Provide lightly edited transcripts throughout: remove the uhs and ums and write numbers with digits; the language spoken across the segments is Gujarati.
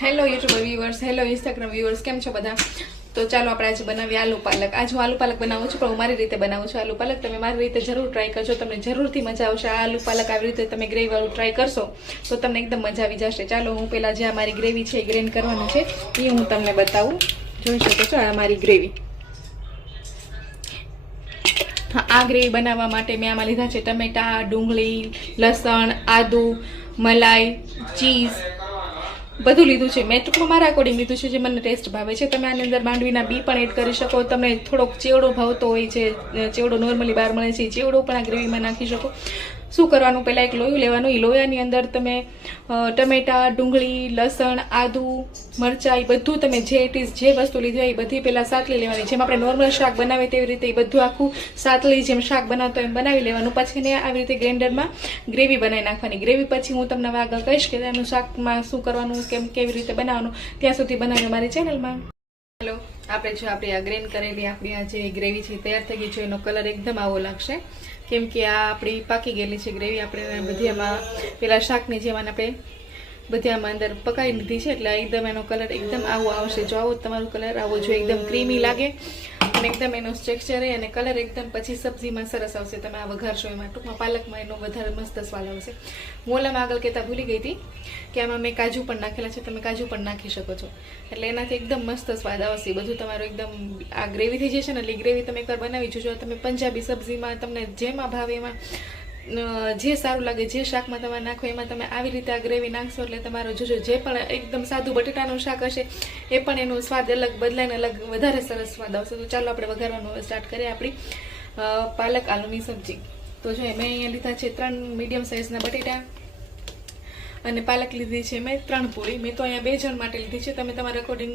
Hello YouTuber viewers, hello Instagram viewers, કેમ છો બધા? તો ચાલો આપણે આજે બનાવીએ આલુ પાલક. આજ હું આલુ પાલક બનાવું છું, પણ હું મારી રીતે બનાવું છું આલુ પાલક. તમે મારી રીતે જરૂર ટ્રાય કરજો, તમને જરૂરથી મજા આવશે. આ આલુ પાલક આવી રીતે તમે ગ્રેવીવાળું ટ્રાય કરશો તો તમને એકદમ મજા આવી જશે. ચાલો હું પહેલાં જે આ મારી ગ્રેવી છે એ ગ્રેન્ડ કરવાનું છે એ હું તમને બતાવું. જોઈ શકો છો આ મારી ગ્રેવી. હા, આ ગ્રેવી બનાવવા માટે મેં આમાં લીધા છે ટમેટા, ડુંગળી, લસણ, આદુ, મલાઈ, ચીઝ બધું લીધું છે. મેં ટૂંકમાં મારા અકોર્ડિંગ લીધું છે, જે મને ટેસ્ટ ભાવે છે. તમે આની અંદર માંડવીના બી પણ એડ કરી શકો. તમને થોડોક ચેવડો ભાવતો હોય છે, ચેવડો નોર્મલી બહાર મળે છે, ચેવડો પણ આ ગ્રેવીમાં નાખી શકો. શું કરવાનું, પહેલાં એક લોયું લેવાનું. એ લોયાની અંદર તમે ટમેટા, ડુંગળી, લસણ, આદુ, મરચાં એ બધું તમે જે વસ્તુ લીધી હોય એ બધી પહેલાં સાતલી લેવાની. જેમ આપણે નોર્મલ શાક બનાવીએ તેવી રીતે એ બધું આખું સાતલી જેમ શાક બનાવતો એમ બનાવી લેવાનું. પછી ને આવી રીતે ગ્રાઇન્ડરમાં ગ્રેવી બનાવી નાખવાની. ગ્રેવી પછી હું તમને આગળ કહીશ કે એનું શાકમાં શું કરવાનું, કેવી રીતે બનાવવાનું. ત્યાં સુધી બનાવ્યો મારી ચેનલમાં. હેલો, આપણે આ ગ્રેન્ડ કરેલી આપણી આ જે ગ્રેવી છે તૈયાર થઈ ગઈ છે. એનો કલર એકદમ આવો લાગશે, કેમ કે આ આપણી પાકી ગયેલી છે ગ્રેવી. આપણે બધી આમાં પેલા શાકની જેમ આપણે બધી આમાં અંદર પકાવી લીધી છે, એટલે એકદમ એનો કલર એકદમ આવો આવશે. જો આવો તમારો કલર આવો જોઈએ, એકદમ ક્રીમી લાગે અને એકદમ એનો સ્ટ્રક્ચર અને કલર એકદમ પછી સબ્જીમાં સરસ આવશે. તમે આ વઘારશો એમાં, ટૂંકમાં પાલકમાં એનો વધારે મસ્ત સ્વાદ આવશે. હું ઓલામાં આગળ કહેતા ભૂલી ગઈ હતી કે આમાં મેં કાજુ પણ નાખેલા છે. તમે કાજુ પણ નાખી શકો છો, એટલે એનાથી એકદમ મસ્ત સ્વાદ આવશે. બધું તમારું એકદમ આ ગ્રેવી થઈ જશે ને, એટલે ગ્રેવી તમે એકવાર બનાવી જોજો. તમે પંજાબી સબ્જીમાં તમને જેમાં ભાવે એમાં જે સારું લાગે, જે શાકમાં તમે નાખો એમાં તમે આવી રીતે આ ગ્રેવી નાખશો એટલે તમારો જોજો જે પણ એકદમ સાદું બટેટાનું શાક હશે એ પણ એનો સ્વાદ અલગ બદલાઈને અલગ વધારે સરસ સ્વાદ આવશે. તો ચાલો આપણે વઘારવાનું સ્ટાર્ટ કરીએ આપણી પાલક આલુની સબ્જી. તો જો મેં અહીંયા લીધા છે 3 મીડિયમ સાઇઝના બટેટા અને પાલક લીધી છે મેં 3 પૂરી. મેં તો અહીંયા 2 જણ માટે લીધી છે. તમે તમારા અકોર્ડિંગ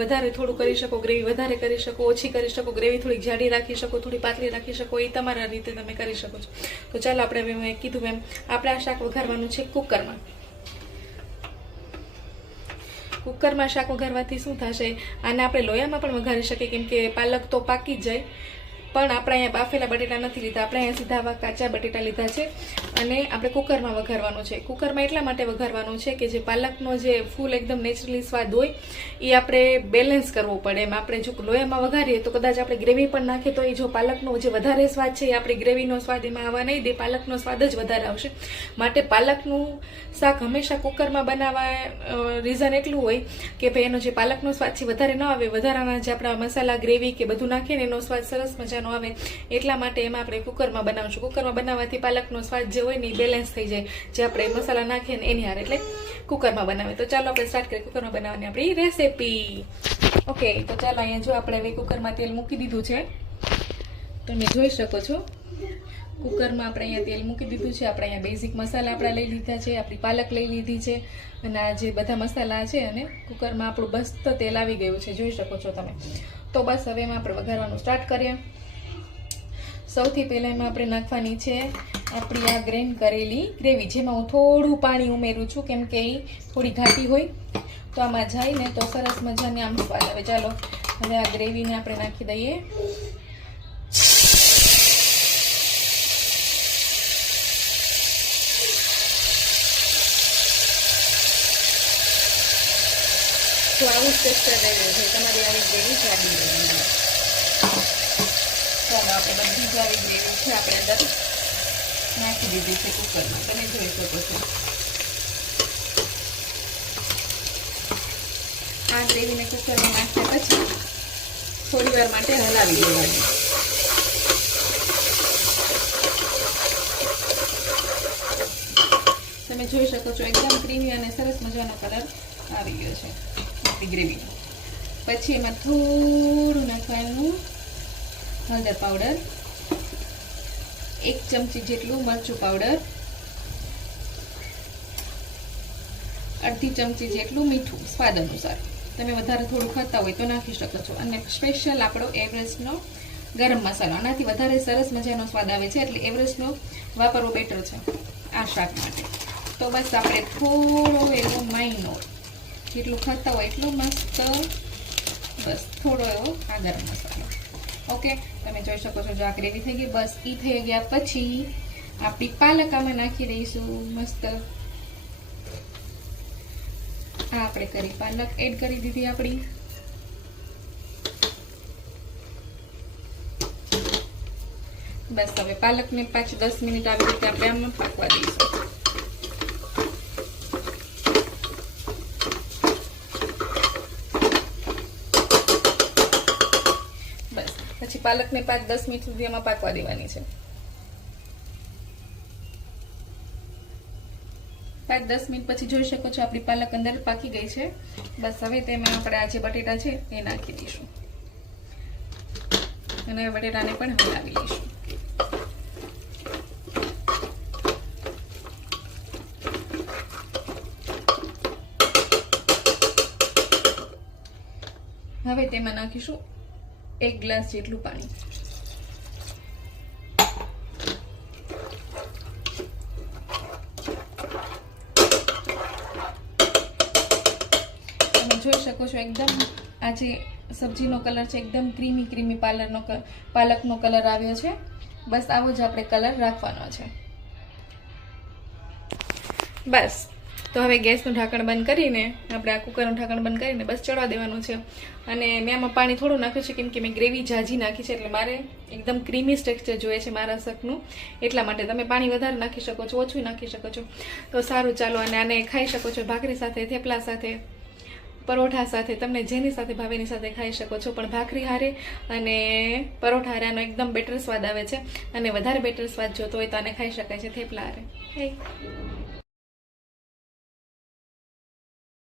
વધારે થોડું કરી શકો, ગ્રેવી વધારે કરી શકો, ઓછી કરી શકો, ગ્રેવી થોડીક જાડી રાખી શકો, થોડી પાતળી રાખી શકો, એ તમારા રીતે તમે કરી શકો છો. તો ચાલો આપણે મેં કીધું એમ આપણે આ શાક વઘારવાનું છે કુકરમાં. કુકરમાં શાક વઘારવાથી શું થશે, આને આપણે લોયામાં પણ વઘારી શકીએ, કેમ કે પાલક તો પાકી જ જાય. પણ આપણે અહીંયા બાફેલા બટેટા નથી લીધા, આપણે અહીંયા સીધા આવા કાચા બટેટા લીધા છે અને આપણે કુકરમાં વઘારવાનું છે. કુકરમાં એટલા માટે વઘારવાનું છે કે જે પાલકનો જે ફૂલ એકદમ નેચરલી સ્વાદ હોય એ આપણે બેલેન્સ કરવો પડે. એમ આપણે જો લોયામાં વઘારીએ તો કદાચ આપણે ગ્રેવી પણ નાખીએ તો એ જો પાલકનો જે વધારે સ્વાદ છે એ આપણી ગ્રેવીનો સ્વાદ એમાં આવવા નહીં દે, પાલકનો સ્વાદ જ વધારે આવશે. માટે પાલકનું શાક હંમેશા કુકરમાં બનાવવા રીઝન એટલું હોય કે ભાઈ એનો જે પાલકનો સ્વાદ છે વધારે ન આવે, વધારાના જે આપણા મસાલા ગ્રેવી કે બધું નાખીએ ને એનો સ્વાદ સરસ મજા આવે. એટલા માટે એમાં આપણે કુકરમાં બનાવશું. કુકરમાં બનાવવાથી પાલકનો સ્વાદ જે હોય ને એ બેલેન્સ થઈ જાય, જે આપણે મસાલા નાખીએ ને એની હાર, એટલે કુકરમાં બનાવે. તો ચાલો આપણે સ્ટાર્ટ કરીએ કુકરમાં બનાવવાની આપણી રેસીપી. ઓકે, તો ચાલો અહીંયા જો આપણે હવે કુકરમાં તેલ મૂકી દીધું છે, તમે જોઈ શકો છો. કુકરમાં આપણે અહીંયા તેલ મૂકી દીધું છે. આપણે અહીંયા બેઝિક મસાલા આપણા લઈ લીધા છે, આપણી પાલક લઈ લીધી છે અને આ જે બધા મસાલા છે, અને કુકરમાં આપણું મસ્ત તેલ આવી ગયું છે, જોઈ શકો છો તમે. તો બસ હવે એમાં આપણે વઘારવાનું સ્ટાર્ટ કરીએ. સૌથી પહેલાં એમાં આપણે નાખવાની છે આપણી આ ગ્રેન્ડ કરેલી ગ્રેવી, જેમાં હું થોડું પાણી ઉમેરું છું, કેમ કે એ થોડી ઘાટી હોય તો આમાં જાય ને તો સરસ મજાને આમ સ્વાદ આવે. ચાલો હવે આ ગ્રેવીને આપણે નાખી દઈએ. તો આવું ટેક્સચર રહેવું છે તમારી આવી ગ્રેવી જાડી રહેવાની. ચાલો આપણે બધી જ આવી ગ્રેવી છે આપણે અંદર નાખી દીધી છે કુકરમાં, તમે જોઈ શકો છો. આ ગ્રેવીને કુકરમાં નાખ્યા પછી થોડી વાર માટે હલાવી દેવાની. તમે જોઈ શકો છો એકદમ ક્રીમી અને સરસ મજાનો કલર આવી ગયો છે આપણી ગ્રેવીનો. પછી એમાં થોડું નાખવાનું હળદર પાવડર, 1 ચમચી જેટલું મરચું પાવડર, અડધી ચમચી જેટલું મીઠું સ્વાદ અનુસાર. તમે વધારે થોડું ખાતા હોય તો નાખી શકો છો. અને સ્પેશિયલ આપણો એવરેસ્ટનો ગરમ મસાલો, આનાથી વધારે સરસ મજાનો સ્વાદ આવે છે, એટલે એવરેસ્ટનો વાપરવો બેટર છે આ શાક માટે. તો બસ આપણે થોડો એવો માઇનો, જેટલું ખાતા હોય એટલું મસ્ત, બસ થોડો એવો આ ગરમ મસાલો. ઓકે, તમે જોઈ શકો છો જો આ ગ્રેવી થઈ ગઈ. બસ એ થઈ ગયા પછી આપણી પાલક આમાં નાખી દઈશું મસ્ત. આ આપણે કરી પાલક એડ કરી દીધી આપણી. બસ હવે પાલકને 5-10 મિનિટ આવી રીતે આપણે આમાં પાકવા દઈશું. બસ પછી પાલકને 5-10 મિનિટ સુધી આમાં પાકવા દેવાની છે. 5-10 મિનિટ પછી જોઈ શકો છો આપણી પાલક અંદર પાકી ગઈ છે. બસ હવે તેમાં આપણે આ જે બટેટા છે એ નાખી દઈશું અને બટેટાને પણ હલાવી લઈશું. હવે તેમાં નાખીશું 1 ગ્લાસ જેટલું પાણી. તમે જોઈ શકો છો એકદમ આ જે સબ્જીનો કલર છે એકદમ ક્રીમી પાલકનો કલર આવ્યો છે. બસ આવો જ આપણે કલર રાખવાનો છે. બસ તો હવે ગેસનું ઢાંકણ બંધ કરીને આપણે આ કુકરનું ઢાંકણ બંધ કરીને બસ ચડવા દેવાનું છે. અને મેં આમાં પાણી થોડું નાખ્યું છે કેમ કે મેં ગ્રેવી ઝાઝી નાખી છે, એટલે મારે એકદમ ક્રીમી ટેક્સચર જોઈએ છે મારા શકનું. એટલા માટે તમે પાણી વધારે નાખી શકો છો, ઓછું નાખી શકો છો. તો સારું, ચાલો. અને આને ખાઈ શકો છો ભાખરી સાથે, થેપલા સાથે, પરોઠા સાથે, તમને જેની સાથે ભાવે એની સાથે ખાઈ શકો છો. પણ ભાખરી હારે અને પરોઠા હારે આનો એકદમ બેટર સ્વાદ આવે છે. અને વધારે બેટર સ્વાદ જોતો હોય તો આને ખાઈ શકાય છે થેપલા હારે.